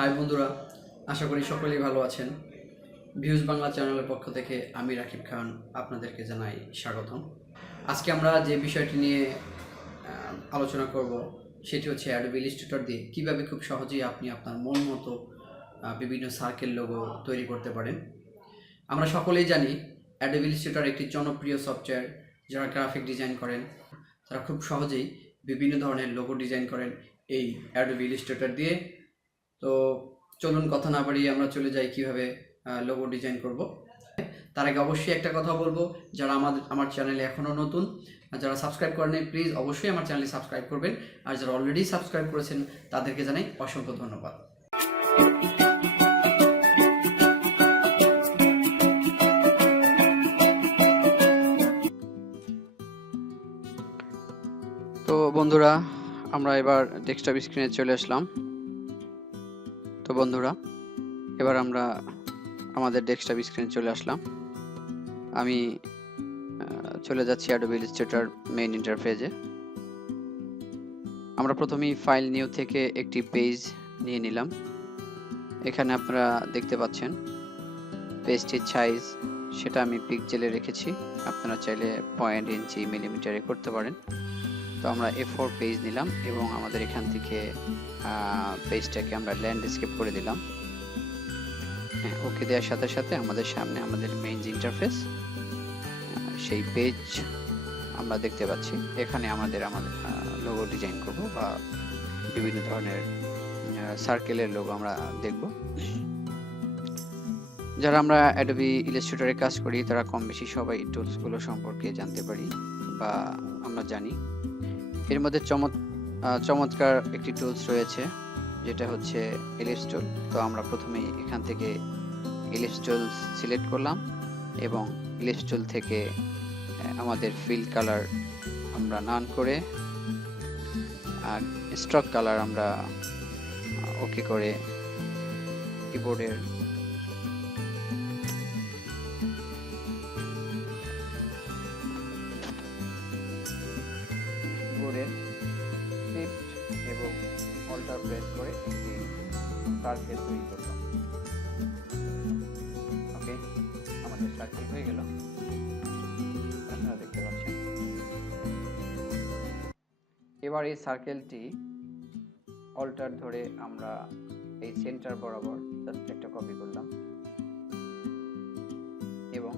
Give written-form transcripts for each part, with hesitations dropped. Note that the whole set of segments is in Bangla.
হাই বন্ধুরা, আশা করি সকলেই ভালো আছেন। ভিউজ বাংলা চ্যানেলের পক্ষ থেকে আমি রাকিব খান আপনাদেরকে জানাই স্বাগতম। আজকে আমরা যে বিষয়টি নিয়ে আলোচনা করব সেটি হচ্ছে অ্যাডোবি ইলাস্ট্রেটর দিয়ে কীভাবে খুব সহজেই আপনি আপনার মন মতো বিভিন্ন সার্কেল লোগো তৈরি করতে পারেন। আমরা সকলেই জানি অ্যাডোবি ইলাস্ট্রেটর একটি জনপ্রিয় সফটওয়্যার। যারা গ্রাফিক ডিজাইন করেন তারা খুব সহজেই বিভিন্ন ধরনের লোগো ডিজাইন করেন এই অ্যাডোবি ইলাস্ট্রেটর দিয়ে। তো চলুন কথা না বাড়িয়ে আমরা চলে যাই কিভাবে লোগো ডিজাইন করব। তার আগে অবশ্যই একটা কথা বলবো, যারা আমার চ্যানেলে এখনও নতুন, যারা সাবস্ক্রাইব করেন প্লিজ অবশ্যই আমার চ্যানেলে সাবস্ক্রাইব করবেন, আর যারা অলরেডি সাবস্ক্রাইব করেছেন তাদেরকে জানাই অসংখ্য ধন্যবাদ। তো বন্ধুরা, আমরা এবার ডেস্কটপ স্ক্রিনে চলে আসলাম। তো বন্ধুরা, এবার আমরা আমাদের ডেস্কটপ স্ক্রিনে চলে আসলাম। আমি চলে যাচ্ছি অ্যাডোবি ইলাস্ট্রেটর মেইন ইন্টারফেসে। আমরা প্রথমেই ফাইল নিউ থেকে একটি পেজ নিয়ে নিলাম। এখানে আপনারা দেখতে পাচ্ছেন পেজটির সাইজ, সেটা আমি পিক্সেলে রেখেছি। আপনারা চাইলে পয়েন্ট, ইঞ্চি, মিলিমিটারে করতে পারেন। তো আমরা A4 পেজ নিলাম এবং আমাদের এখান থেকে পেজটাকে আমরা ল্যান্ডস্কেপ করে দিলাম। হ্যাঁ, ওকে দেওয়ার সাথে সাথে আমাদের সামনে আমাদের মেইন ইন্টারফেস, সেই পেজ আমরা দেখতে পাচ্ছি। এখানে আমাদের লোগো ডিজাইন করব বা বিভিন্ন ধরনের সার্কেলের লোগো আমরা দেখব। যারা আমরা অ্যাডোবি ইলাস্ট্রেটরে কাজ করি তারা কম বেশি সবাই টুলসগুলো সম্পর্কে জানতে পারি বা আমরা জানি। এর মধ্যে চমৎকার একটি টুলস রয়েছে, যেটা হচ্ছে এলিপস টুল। তো আমরা প্রথমেই এখান থেকে এলিপস টুল সিলেক্ট করলাম এবং এলিপস টুল থেকে আমাদের ফিল কালার আমরা নান করে স্ট্রোক কালার আমরা ওকে করে কিবোর্ডের শিফট এবং অল্টার প্রেস করে একটি সার্কেল তৈরি করলাম। ওকে, আমাদের সার্কেল হয়ে গেল, আপনারা দেখতে পাচ্ছেন। এবার এই সার্কেলটি অল্টার ধরে আমরা এই সেন্টার বরাবর জাস্ট একটা কপি করলাম এবং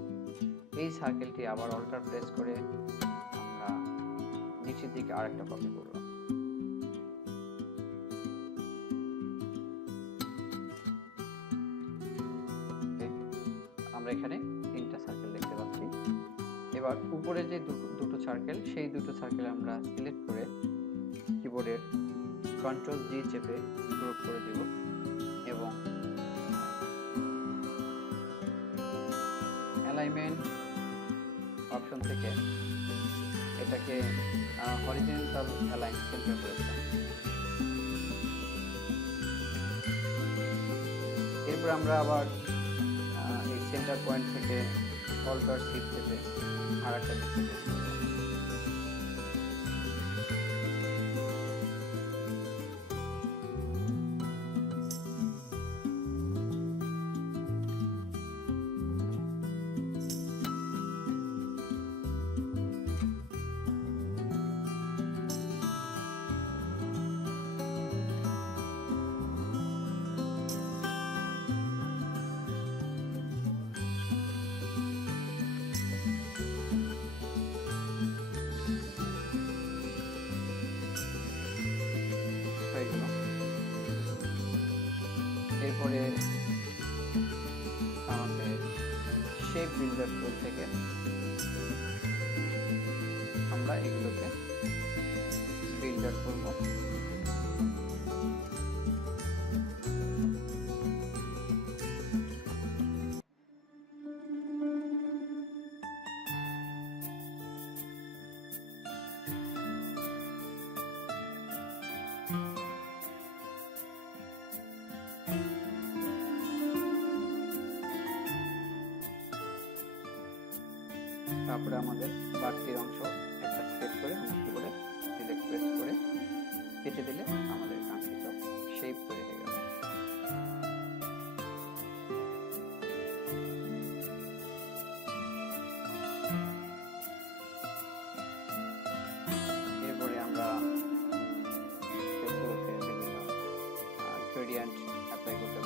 এই সার্কেলটি আবার অল্টার প্রেস করে আমরা নিচের দিকে আরেকটা কপি করলাম। আমরা এখানে তিনটা সার্কেল দেখতে পাচ্ছি। এবার উপরে যে দুটো সার্কেল, সেই দুটো সার্কেল আমরা সিলেক্ট করে কিবোর্ডের কন্ট্রোল জি চেপে গ্রুপ করে দিব এবং অ্যালাইনমেন্ট অপশন থেকে এটাকে হরিজন্টাল অ্যালাইন সেন্টার করে দিলাম। এরপর আমরা আবার এই সেন্টার পয়েন্ট থেকে অল্টার শিফট চেপে আর একটা দিকে হয়ে গেল। এরপরে আমাদের শেপ বিল্ডার টুল থেকে আমরা এগুলোকে বিল্ডার করব। তারপরে আমাদের বাড়তির অংশ একটা সিলেক্ট করে আমরা কিবোর্ডে সিলেক্ট প্রেস করে কেটে দিলে আমাদের কাঙ্ক্ষিত শেপ তৈরি হয়ে গেল। ভেরিয়েন্ট অ্যাপ্লাই করতে